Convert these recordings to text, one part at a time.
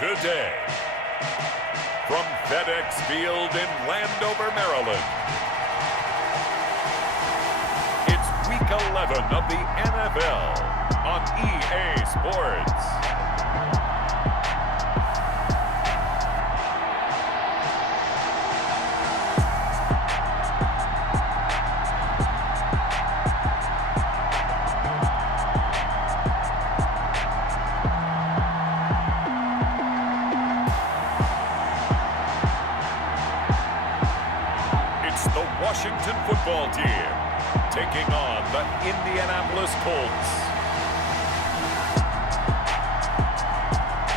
today. From FedEx Field in Landover, Maryland, it's Week 11 of the NFL on EA Sports. The Washington football team taking on the Indianapolis Colts.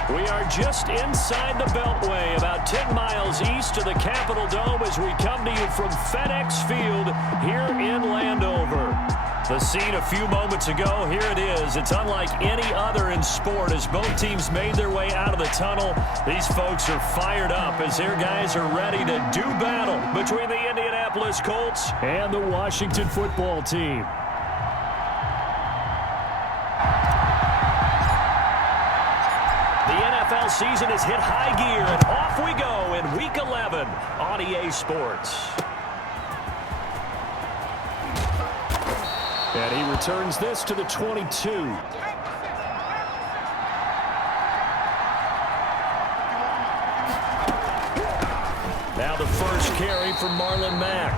We are just inside the Beltway, about 10 miles east of the Capitol Dome as we come to you from FedEx Field here in Landover. The scene a few moments ago, here it is. It's unlike any other in sport as both teams made their way out of the tunnel. These folks are fired up as their guys are ready to do battle between the Indianapolis Colts and the Washington football team. The NFL season has hit high gear, and off we go in Week 11 on EA Sports. And he returns this to the 22. Now the first carry from Marlon Mack.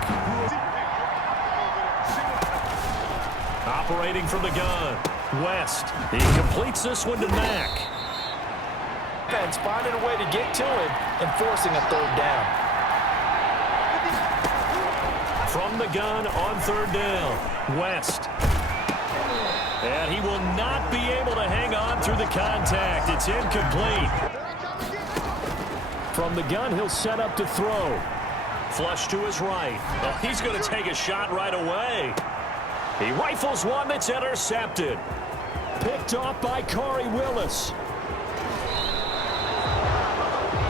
Operating from the gun. West. He completes this one to Mack. Defense finding a way to get to him and forcing a third down. From the gun on third down. West. And he will not be able to hang on through the contact. It's incomplete. From the gun, he'll set up to throw. Flush to his right. Oh, he's going to take a shot right away. He rifles one that's intercepted. Picked off by Corey Willis.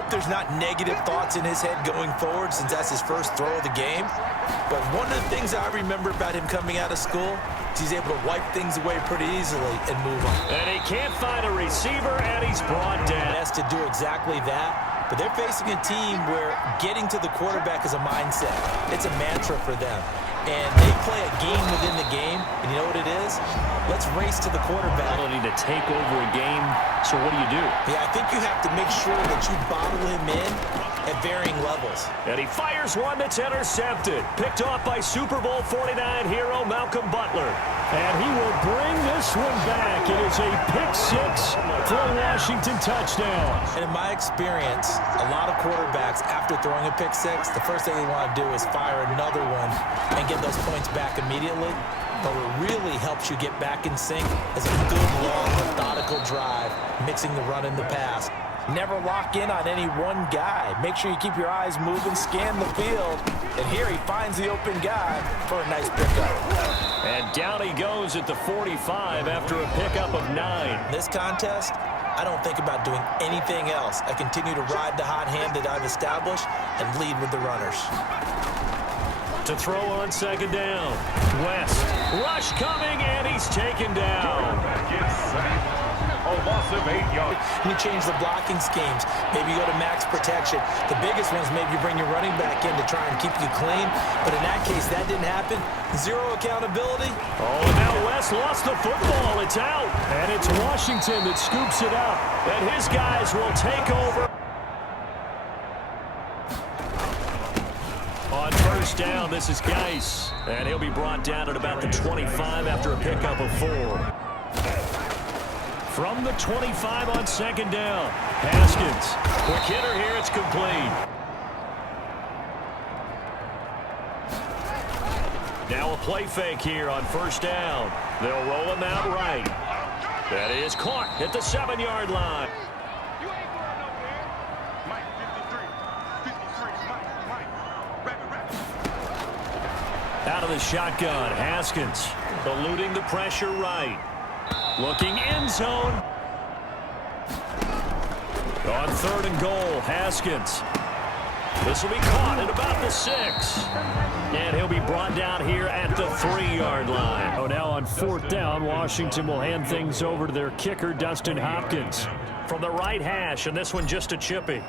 There's not negative thoughts in his head going forward since that's his first throw of the game. But one of the things I remember about him coming out of school is he's able to wipe things away pretty easily and move on. And he can't find a receiver, and he's brought down. He has to do exactly that. But they're facing a team where getting to the quarterback is a mindset. It's a mantra for them. And they play a game within the game. And you know what it is? Let's race to the quarterback. Ability to take over a game. So what do? Yeah, I think you have to make sure that you bottle him in at varying levels. And he fires one that's intercepted. Picked off by Super Bowl 49 hero Malcolm Butler. And he will bring this one back. It is a pick six for a Washington touchdown. And in my experience, a lot of quarterbacks, after throwing a pick six, the first thing they want to do is fire another one and get those points back immediately. But what really helps you get back in sync is a good, long, methodical drive, mixing the run and the pass. Never lock in on any one guy. Make sure you keep your eyes moving, scan the field. And here he finds the open guy for a nice pickup. And down he goes at the 45 after a pickup of 9. This contest, I don't think about doing anything else. I continue to ride the hot hand that I've established and lead with the runners. To throw on second down. West. Rush coming, and he's taken down. A loss of 8 yards. You change the blocking schemes. Maybe you go to max protection. The biggest ones, maybe you bring your running back in to try and keep you clean. But in that case, that didn't happen. Zero accountability. Oh, and now West lost the football. It's out. And it's Washington that scoops it up. And his guys will take over. On first down, this is Geis. And he'll be brought down at about the 25 after a pickup of 4. From the 25 on second down, Haskins. Quick hitter here, it's complete. Now a play fake here on first down. They'll roll him out right. That is caught at the 7-yard line. Out of the shotgun, Haskins eluding the pressure right. Looking end zone. On third and goal, Haskins. This will be caught at about the 6. And he'll be brought down here at the 3-yard line. Oh, now on 4th down, Washington will hand things over to their kicker, Dustin Hopkins. From the right hash, and this one just a chippy.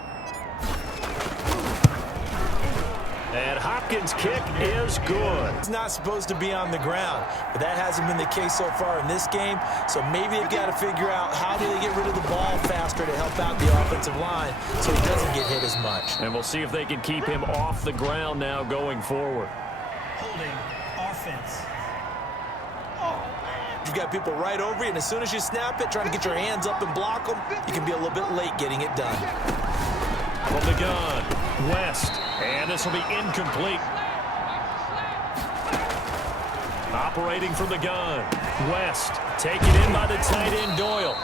And Hopkins' kick is good. He's not supposed to be on the ground, but that hasn't been the case so far in this game. So maybe they've got to figure out how do they get rid of the ball faster to help out the offensive line so he doesn't get hit as much. And we'll see if they can keep him off the ground now going forward. Holding offense. You've got people right over you, and as soon as you snap it, trying to get your hands up and block them, you can be a little bit late getting it done. From the gun, West, and this will be incomplete. Operating from the gun, West, taken in by the tight end Doyle.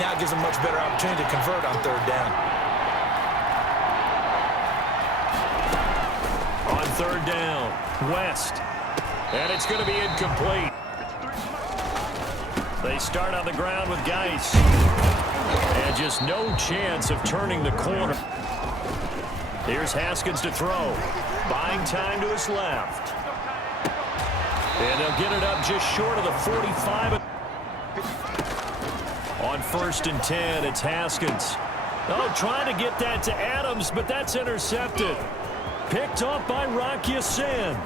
Now gives them much better opportunity to convert on 3rd down. On 3rd down, West, and it's going to be incomplete. They start on the ground with Geis. And just no chance of turning the corner. Here's Haskins to throw. Buying time to his left. And they'll get it up just short of the 45. On 1st and 10, it's Haskins. Oh, trying to get that to Adams, but that's intercepted. Picked off by Rocky Sin.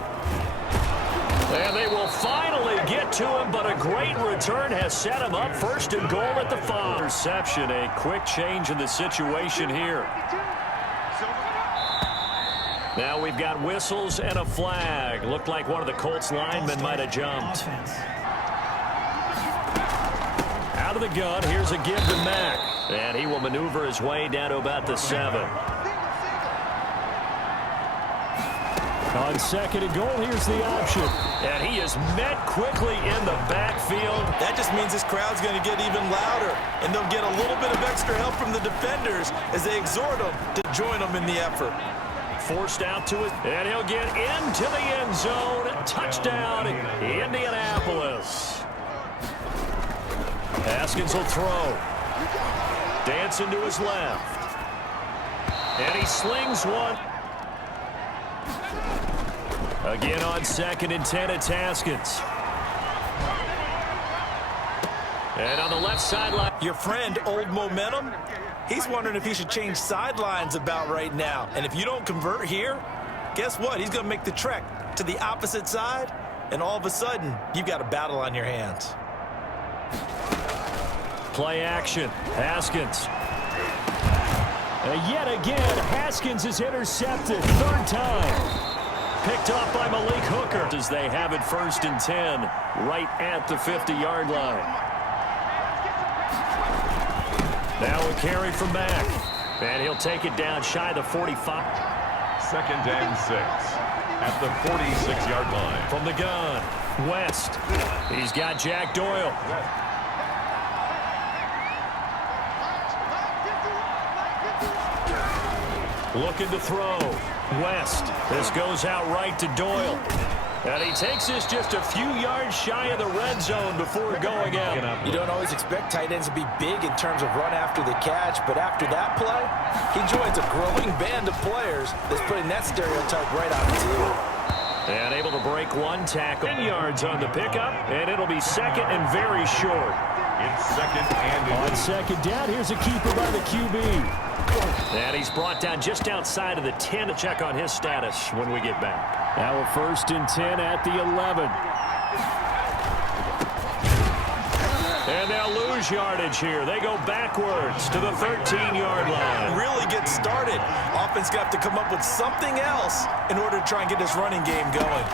And they will finally get to him, but a great return has set him up 1st and goal at the 5. Interception, a quick change in the situation here. Now we've got whistles and a flag. Looked like one of the Colts linemen might have jumped. Out of the gun, here's a give to Mack. And he will maneuver his way down to about the 7. On 2nd and goal, here's the option. And he is met quickly in the backfield. That just means this crowd's going to get even louder, and they'll get a little bit of extra help from the defenders as they exhort them to join them in the effort. Forced out to it, and he'll get into the end zone. Touchdown, Indianapolis. Haskins will throw. Dancing to his left. And he slings one. Again on 2nd and 10, it's Haskins. And on the left sideline. Your friend, Old Momentum, he's wondering if he should change sidelines about right now. And if you don't convert here, guess what? He's going to make the trek to the opposite side, and all of a sudden, you've got a battle on your hands. Play action. Haskins. Yet again, Haskins is intercepted. 3rd time. Picked off by Malik Hooker as they have it 1st and 10 right at the 50-yard line. Now a carry from Mack. And he'll take it down shy of the 45. 2nd and 6 at the 46-yard line. From the gun, West. He's got Jack Doyle. Looking to throw. West. This goes out right to Doyle. And he takes this just a few yards shy of the red zone before going out. You don't always expect tight ends to be big in terms of run after the catch, but after that play, he joins a growing band of players that's putting that stereotype right on his ear. And able to break one tackle. 10 yards on the pickup, and it'll be 2nd and very short. It's 2nd and on 2nd down, here's a keeper by the QB. And he's brought down just outside of the 10 to check on his status when we get back. Now a 1st and 10 at the 11. And they'll lose yardage here. They go backwards to the 13-yard line. Really get started. Offense got to come up with something else in order to try and get this running game going.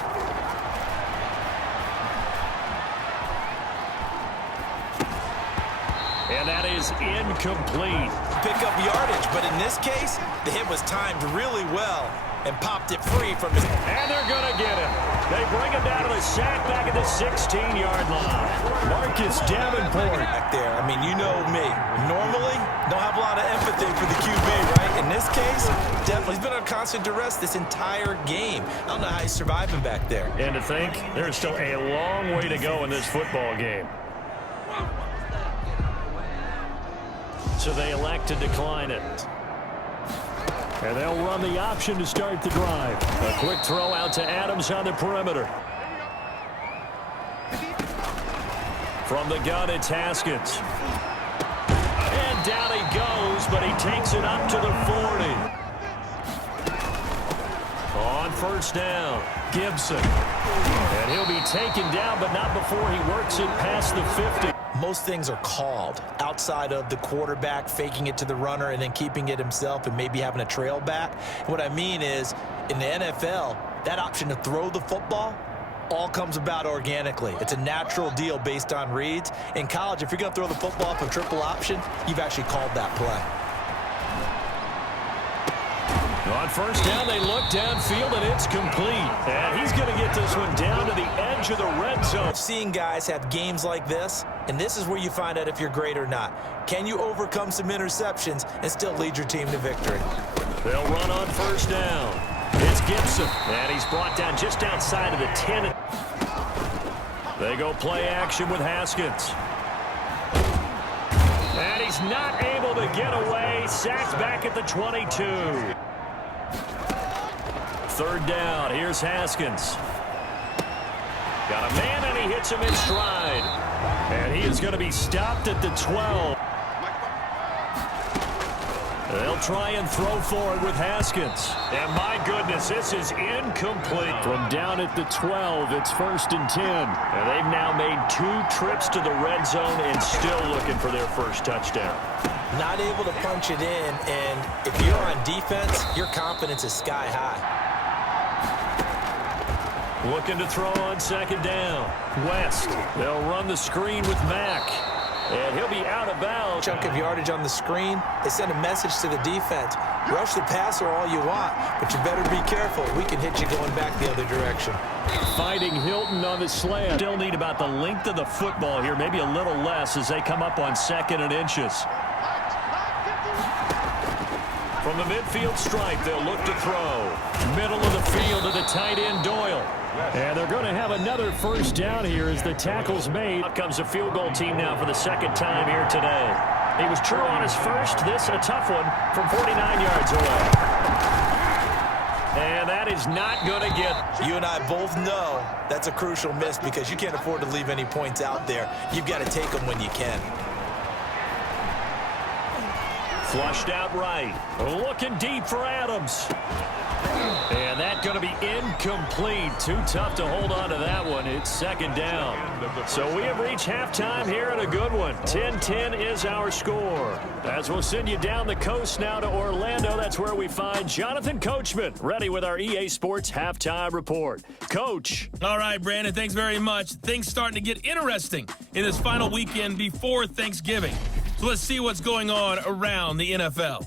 And that is incomplete. Pick up yardage, but in this case, the hit was timed really well and popped it free from his... And they're going to get him. They bring him down to the sack back at the 16-yard line. Marcus Davenport. Back there, I mean, you know me. Normally, don't have a lot of empathy for the QB, right? In this case, definitely. He's been on constant duress this entire game. I don't know how he's surviving back there. And to think, there's still a long way to go in this football game. So they elect to decline it. And they'll run the option to start the drive. A quick throw out to Adams on the perimeter. From the gun, it's Haskins. And down he goes, but he takes it up to the 40. On first down, Gibson. And he'll be taken down, but not before he works it past the 50. Most things are called outside of the quarterback faking it to the runner and then keeping it himself and maybe having a trail back. What I mean is, in the NFL, that option to throw the football all comes about organically. It's a natural deal based on reads. In college, if you're going to throw the football for triple option, you've actually called that play. On first down, they look downfield, and it's complete. And he's going to get this one down to the edge of the red zone. I've seen guys have games like this, and this is where you find out if you're great or not. Can you overcome some interceptions and still lead your team to victory? They'll run on first down. It's Gibson, and he's brought down just outside of the 10. They go play action with Haskins. And he's not able to get away. Sacked back at the 22. Third down, here's Haskins. Got a man, and he hits him in stride. And he is going to be stopped at the 12. They'll try and throw forward with Haskins. And my goodness, this is incomplete. From down at the 12, it's 1st and 10. And they've now made 2 trips to the red zone and still looking for their first touchdown. Not able to punch it in, and if you're on defense, your confidence is sky high. Looking to throw on second down. West. They'll run the screen with Mack. And he'll be out of bounds. Chunk of yardage on the screen. They send a message to the defense. Rush the passer all you want, but you better be careful. We can hit you going back the other direction. Fighting Hilton on the slant. Still need about the length of the football here, maybe a little less as they come up on 2nd and inches. From the midfield stripe, they'll look to throw. Middle of the field to the tight end, Doyle. And they're going to have another first down here as the tackle's made. Out comes a field goal team now for the 2nd time here today. He was true on his first. This a tough one from 49 yards away. And that is not going to get. You and I both know that's a crucial miss because you can't afford to leave any points out there. You've got to take them when you can. Flushed out right. Looking deep for Adams. And that's going to be incomplete. Too tough to hold on to that one. It's 2nd down. So we have reached halftime here in a good one. 10-10 is our score. As we'll send you down the coast now to Orlando, that's where we find Jonathan Coachman, ready with our EA Sports Halftime Report. Coach. All right, Brandon, thanks very much. Things starting to get interesting in this final weekend before Thanksgiving. So let's see what's going on around the NFL.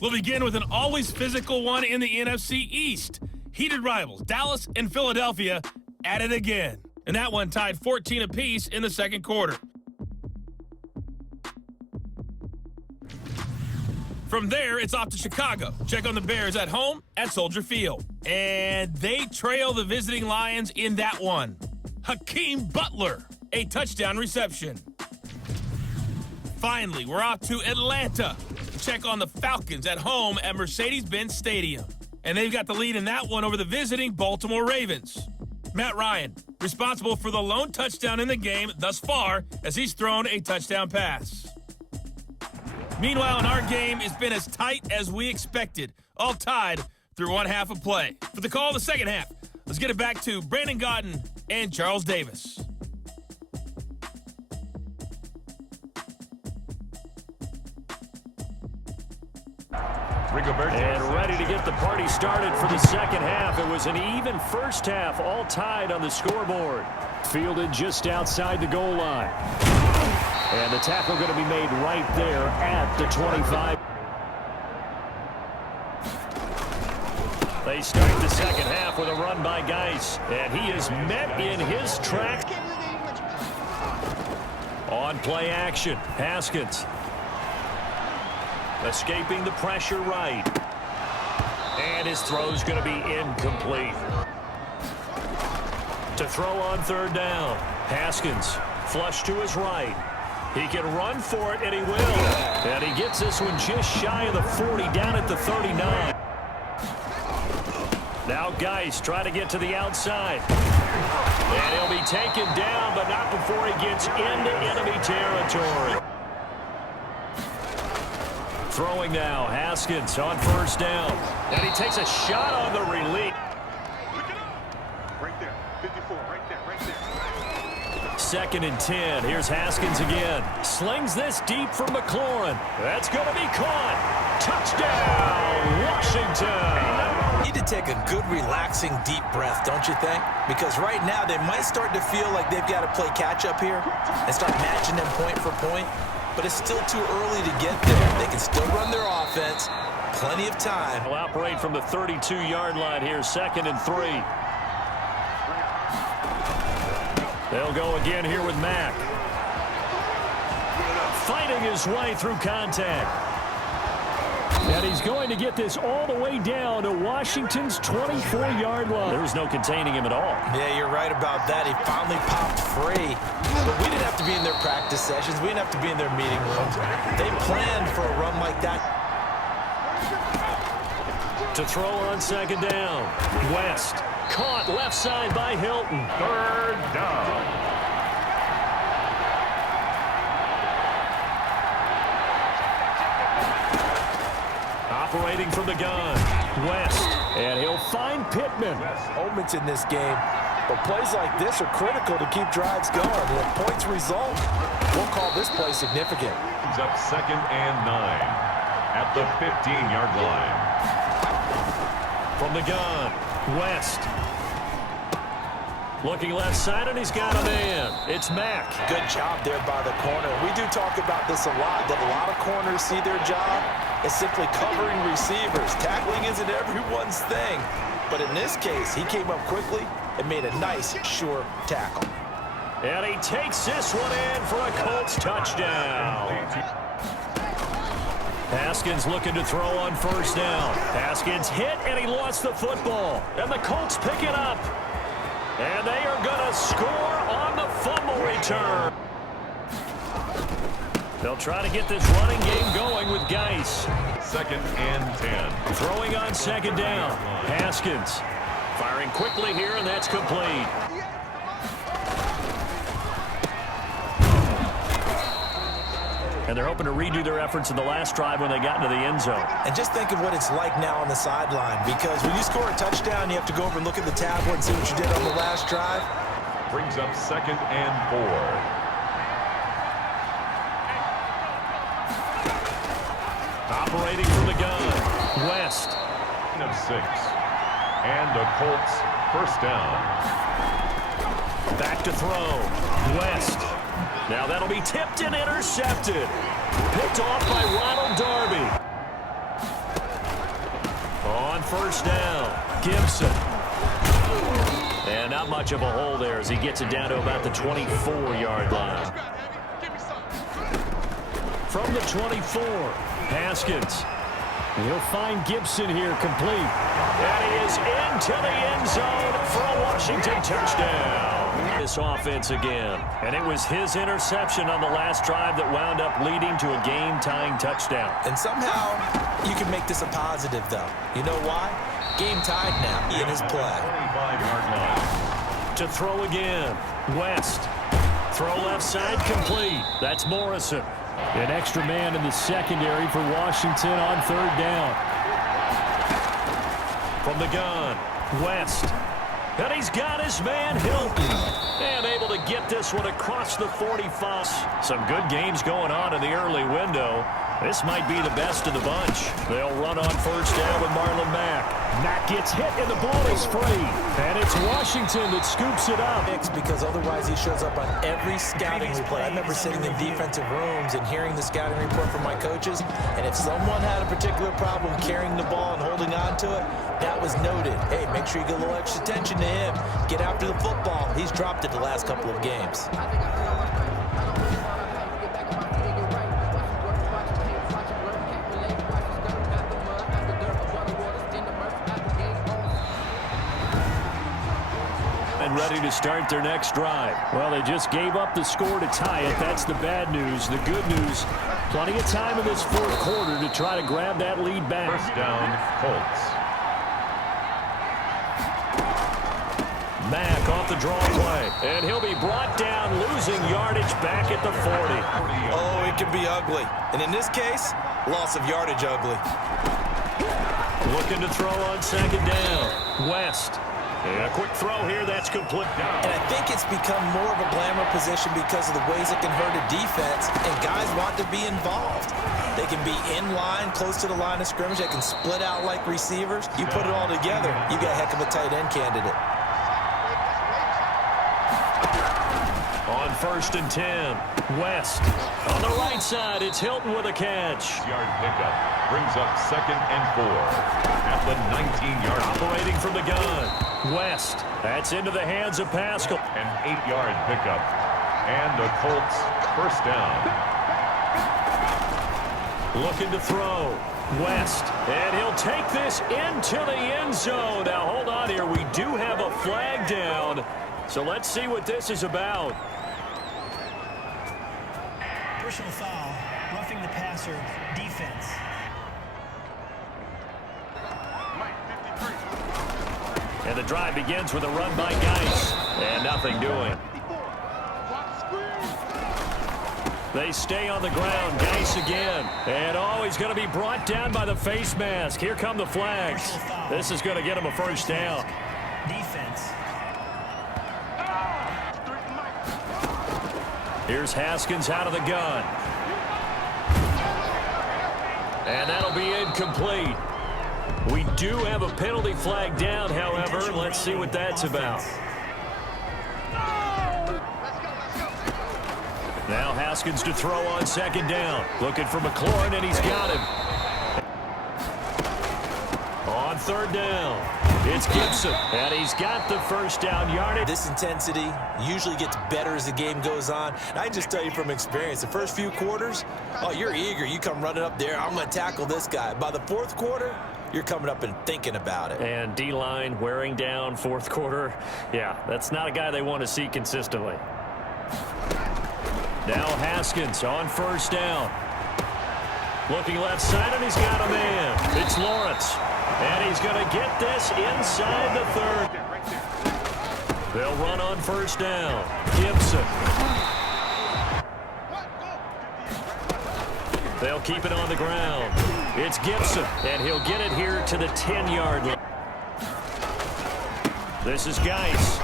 We'll begin with an always physical one in the NFC East. Heated rivals, Dallas and Philadelphia, at it again. And that one tied 14 apiece in the 2nd quarter. From there, it's off to Chicago. Check on the Bears at home at Soldier Field. And they trail the visiting Lions in that one. Hakeem Butler, a touchdown reception. Finally, we're off to Atlanta. Check on the Falcons at home at Mercedes-Benz Stadium. And they've got the lead in that one over the visiting Baltimore Ravens. Matt Ryan, responsible for the lone touchdown in the game thus far as he's thrown a touchdown pass. Meanwhile, in our game, it's been as tight as we expected, all tied through one half of play. For the call of the second half, let's get it back to Brandon Godden and Charles Davis. And ready to get the party started for the second half. It was an even first half, all tied on the scoreboard. Fielded just outside the goal line. And the tackle going to be made right there at the 25. They start the second half with a run by Geis. And he is met in his track. On play action, Haskins. Escaping the pressure right. And his throw's going to be incomplete. To throw on 3rd down. Haskins flush to his right. He can run for it, and he will. And he gets this one just shy of the 40, down at the 39. Now Geis trying to get to the outside. And he'll be taken down, but not before he gets into enemy territory. Throwing now, Haskins on first down. And he takes a shot on the release. Right there, 54, right there. 2nd and 10. Here's Haskins again. Slings this deep for McLaurin. That's going to be caught. Touchdown, Washington. Need to take a good, relaxing, deep breath, don't you think? Because right now they might start to feel like they've got to play catch-up here and start matching them point for point. But it's still too early to get there. They can still run their offense. Plenty of time. Will operate from the 32-yard line here, 2nd and 3. They'll go again here with Mack. Fighting his way through contact. And he's going to get this all the way down to Washington's 24-yard line. There was no containing him at all. Yeah, you're right about that. He finally popped free. But we didn't have to be in their practice sessions. We didn't have to be in their meeting rooms. They planned for a run like that. To throw on 2nd down. West. Caught left side by Hilton. 3rd down. Operating from the gun. West. And he'll find Pittman. Moments in this game. But plays like this are critical to keep drives going. And if points result, we'll call this play significant. He's up 2nd and 9 at the 15-yard line. From the gun. West. Looking left side, and he's got a man. It's Mack. Good job there by the corner. We do talk about this a lot, that a lot of corners see their job as simply covering receivers. Tackling isn't everyone's thing. But in this case, he came up quickly and made a nice, sure tackle. And he takes this one in for a Colts touchdown. Haskins looking to throw on first down. Haskins hit, and he lost the football. And the Colts pick it up. And they are going to score on the fumble return. They'll try to get this running game going with Geis. 2nd and 10. Throwing on 2nd down. Haskins firing quickly here, and that's complete. And they're hoping to redo their efforts in the last drive when they got into the end zone. And just think of what it's like now on the sideline, because when you score a touchdown, you have to go over and look at the tablet and see what you did on the last drive. Brings up 2nd and 4. Operating from the gun. West. Of 6. And the Colts first down. Back to throw. West. Now that'll be tipped and intercepted. Picked off by Ronald Darby. On first down, Gibson. And not much of a hole there as he gets it down to about the 24-yard line. From the 24, Haskins. He'll find Gibson here complete. And he is into the end zone for a Washington touchdown. This offense again. And it was his interception on the last drive that wound up leading to a game-tying touchdown. And somehow you can make this a positive, though. You know why? Game tied now in his play. 25-yard line. To throw again. West. Throw left side complete. That's Morrison. An extra man in the secondary for Washington on 3rd down. From the gun, West. And he's got his man Hilton. And able to get this one across the 45. Some good games going on in the early window. This might be the best of the bunch. They'll run on first down with Marlon Mack. Mack gets hit and the ball is free. And it's Washington that scoops it up. Because otherwise he shows up on every scouting report. I remember sitting in defensive rooms and hearing the scouting report from my coaches. And if someone had a particular problem carrying the ball and holding on to it, that was noted. Hey, make sure you get a little extra attention to him. Get after the football. He's dropped it the last couple of games. Ready to start their next drive. Well, they just gave up the score to tie it. That's the bad news. The good news, plenty of time in this 4th quarter to try to grab that lead back. First down, Colts. Mack off the draw play. And he'll be brought down, losing yardage back at the 40. Oh, it can be ugly. And in this case, loss of yardage ugly. Looking to throw on second down. West. And a quick throw here, that's complete. And I think it's become more of a glamour position because of the ways it can hurt a defense, and guys want to be involved. They can be in line, close to the line of scrimmage. They can split out like receivers. You put it all together, you got a heck of a tight end candidate. On 1st and 10, West. On the right side, it's Hilton with a catch. Yard pickup brings up 2nd and 4 at the 19-yard line. Operating from the gun, West. That's into the hands of Pascal. An 8-yard pickup and the Colts first down. Looking to throw, West. And he'll take this into the end zone. Now, hold on here. We do have a flag down. So let's see what this is about. Personal foul, roughing the passer, defense. And the drive begins with a run by Geis. And nothing doing. They stay on the ground. Geis again. And oh, he's going to be brought down by the face mask. Here come the flags. This is going to get him a first down. Defense. Here's Haskins out of the gun. And that'll be incomplete. We do have a penalty flag down, however. Let's see what that's about. Now Haskins to throw on second down. Looking for McLaurin, and he's got him. On third down, it's Gibson, and he's got the first down yardage. This intensity usually gets better as the game goes on. And I can just tell you from experience, the first few quarters, oh, you're eager. You come running up there, I'm going to tackle this guy. By the fourth quarter, you're coming up and thinking about it. And D-line wearing down fourth quarter. Yeah, that's not a guy they want to see consistently. Now Haskins on first down. Looking left side, and he's got a man. It's Lawrence. And he's going to get this inside the 3rd. They'll run on first down. Gibson. They'll keep it on the ground. It's Gibson, and he'll get it here to the 10-yard line. This is Geis.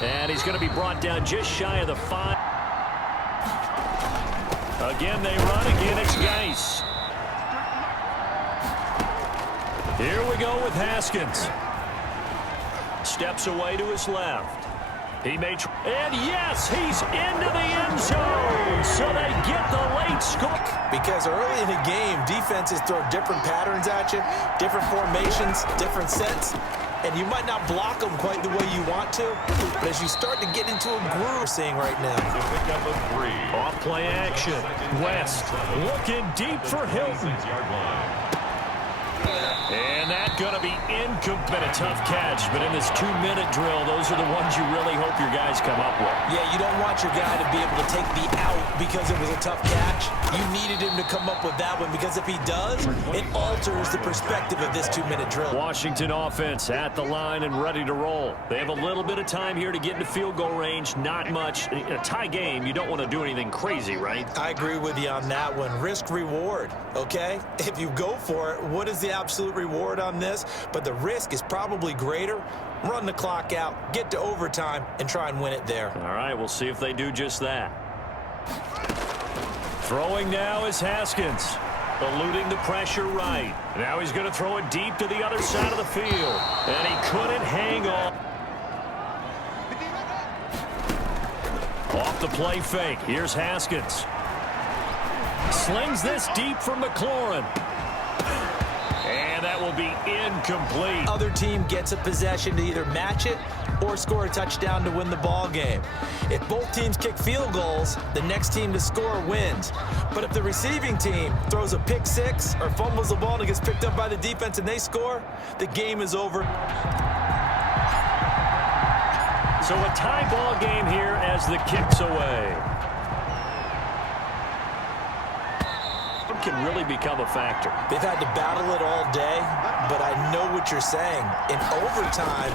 And he's going to be brought down just shy of the 5. Again, they run. Again, it's Geis. Here we go with Haskins. Steps away to his left. He may and yes, he's into the end zone. So they get the late score. Because early in the game, defenses throw different patterns at you, different formations, different sets, and you might not block them quite the way you want to. But as you start to get into a groove, we're seeing right now. Off play action. West looking deep for Hilton. And that's going to be incomplete. A tough catch, but in this 2-minute drill, those are the ones you really hope your guys come up with. Yeah, you don't want your guy to be able to take the out because it was a tough catch. You needed him to come up with that one, because if he does, it alters the perspective of this 2-minute drill. Washington offense at the line and ready to roll. They have a little bit of time here to get into field goal range. Not much. In a tie game, you don't want to do anything crazy, right? I agree with you on that one. Risk reward, okay? If you go for it, what is the absolute reward on this? But the risk is probably greater. Run the clock out, get to overtime, and try and win it there. All right, we'll see if they do just that. Throwing now is Haskins, eluding the pressure right. Now he's going to throw it deep to the other side of the field, and he couldn't hang on. Off the play fake, here's Haskins. Slings this deep for McLaurin. And that will be incomplete. Other team gets a possession to either match it or score a touchdown to win the ball game. If both teams kick field goals, the next team to score wins. But if the receiving team throws a pick six or fumbles the ball and it gets picked up by the defense and they score, the game is over. So a tie ball game here as the kick's away. Can really become a factor. They've had to battle it all day, but I know what you're saying. In overtime,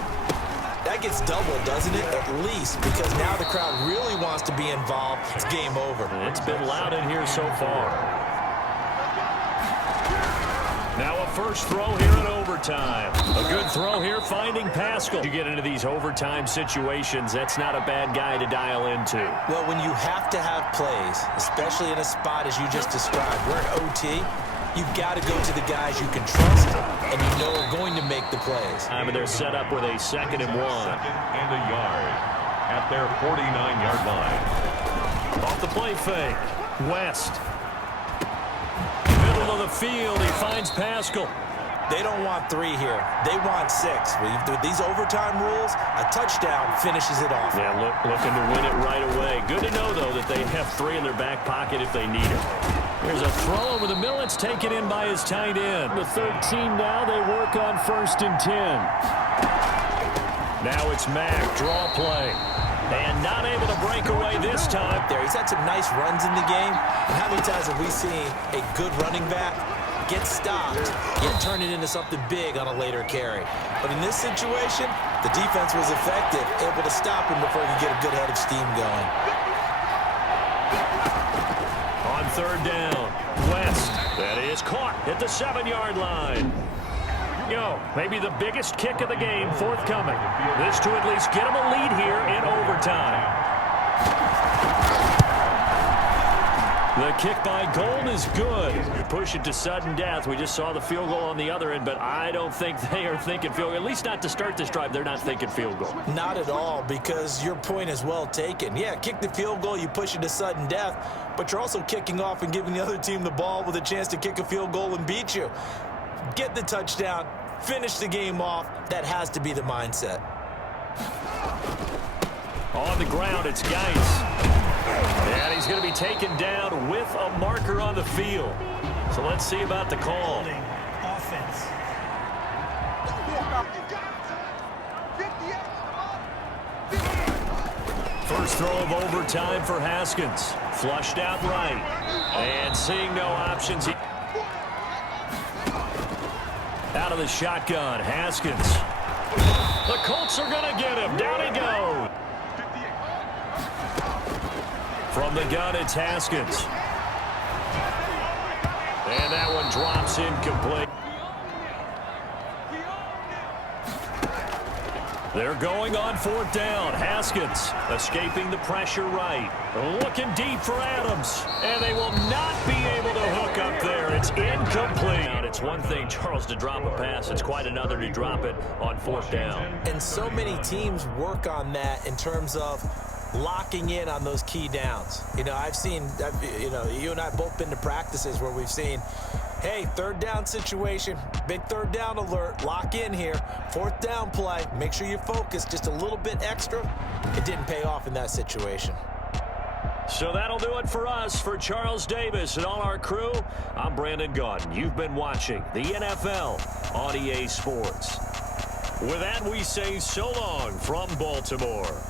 That gets doubled, doesn't it? At least, because now the crowd really wants to be involved. It's game over. It's been loud in here so far. Now a first throw here in overtime. A good throw here finding Pascal. You get into these overtime situations, that's not a bad guy to dial into. Well, when you have to have plays, especially in a spot as you just described, we're at OT, you've got to go to the guys you can trust and you know are going to make the plays. And they're set up with a 2nd and 1. 2nd and a yard at their 49-yard line. Off the play fake. West. Middle of the field, he finds Pascal. They don't want 3 here. They want 6. With these overtime rules, a touchdown finishes it off. Yeah, looking to win it right away. Good to know, though, that they have 3 in their back pocket if they need it. Here's a throw over the middle. It's taken in by his tight end. The 13 now. They work on 1st and 10. Now it's Mack. Draw play. And not able to break away this time. He's had some nice runs in the game. And how many times have we seen a good running back get stopped, yet turn it into something big on a later carry? But in this situation, the defense was effective, able to stop him before he could get a good head of steam going. On 3rd down, West. That is caught at the 7-yard line. Maybe the biggest kick of the game forthcoming. This to at least get him a lead here in overtime. The kick by Gold is good. Push it to sudden death. We just saw the field goal on the other end, but I don't think they are thinking field goal. At least not to start this drive. They're not thinking field goal. Not at all, because your point is well taken. Yeah, kick the field goal, you push it to sudden death, but you're also kicking off and giving the other team the ball with a chance to kick a field goal and beat you. Get the touchdown, finish the game off. That has to be the mindset. On the ground, it's Geis. And he's going to be taken down with a marker on the field. So let's see about the call. Offense. First throw of overtime for Haskins. Flushed out right. And seeing no options. Out of the shotgun, Haskins. The Colts are going to get him. Down he goes. From the gun, it's Haskins. And that one drops incomplete. They're going on 4th down. Haskins escaping the pressure right. Looking deep for Adams. And they will not be able to hook up there. It's incomplete. It's one thing, Charles, to drop a pass. It's quite another to drop it on 4th down. And so many teams work on that in terms of locking in on those key downs. I've seen, you and I both been to practices where we've seen, hey, 3rd down situation, big 3rd down alert, lock in here, 4th down play, make sure you focus just a little bit extra. It didn't pay off in that situation. So that'll do it for us. For Charles Davis and all our crew, I'm Brandon Gaudin. You've been watching the NFL on EA Sports. With that, we say so long from Baltimore.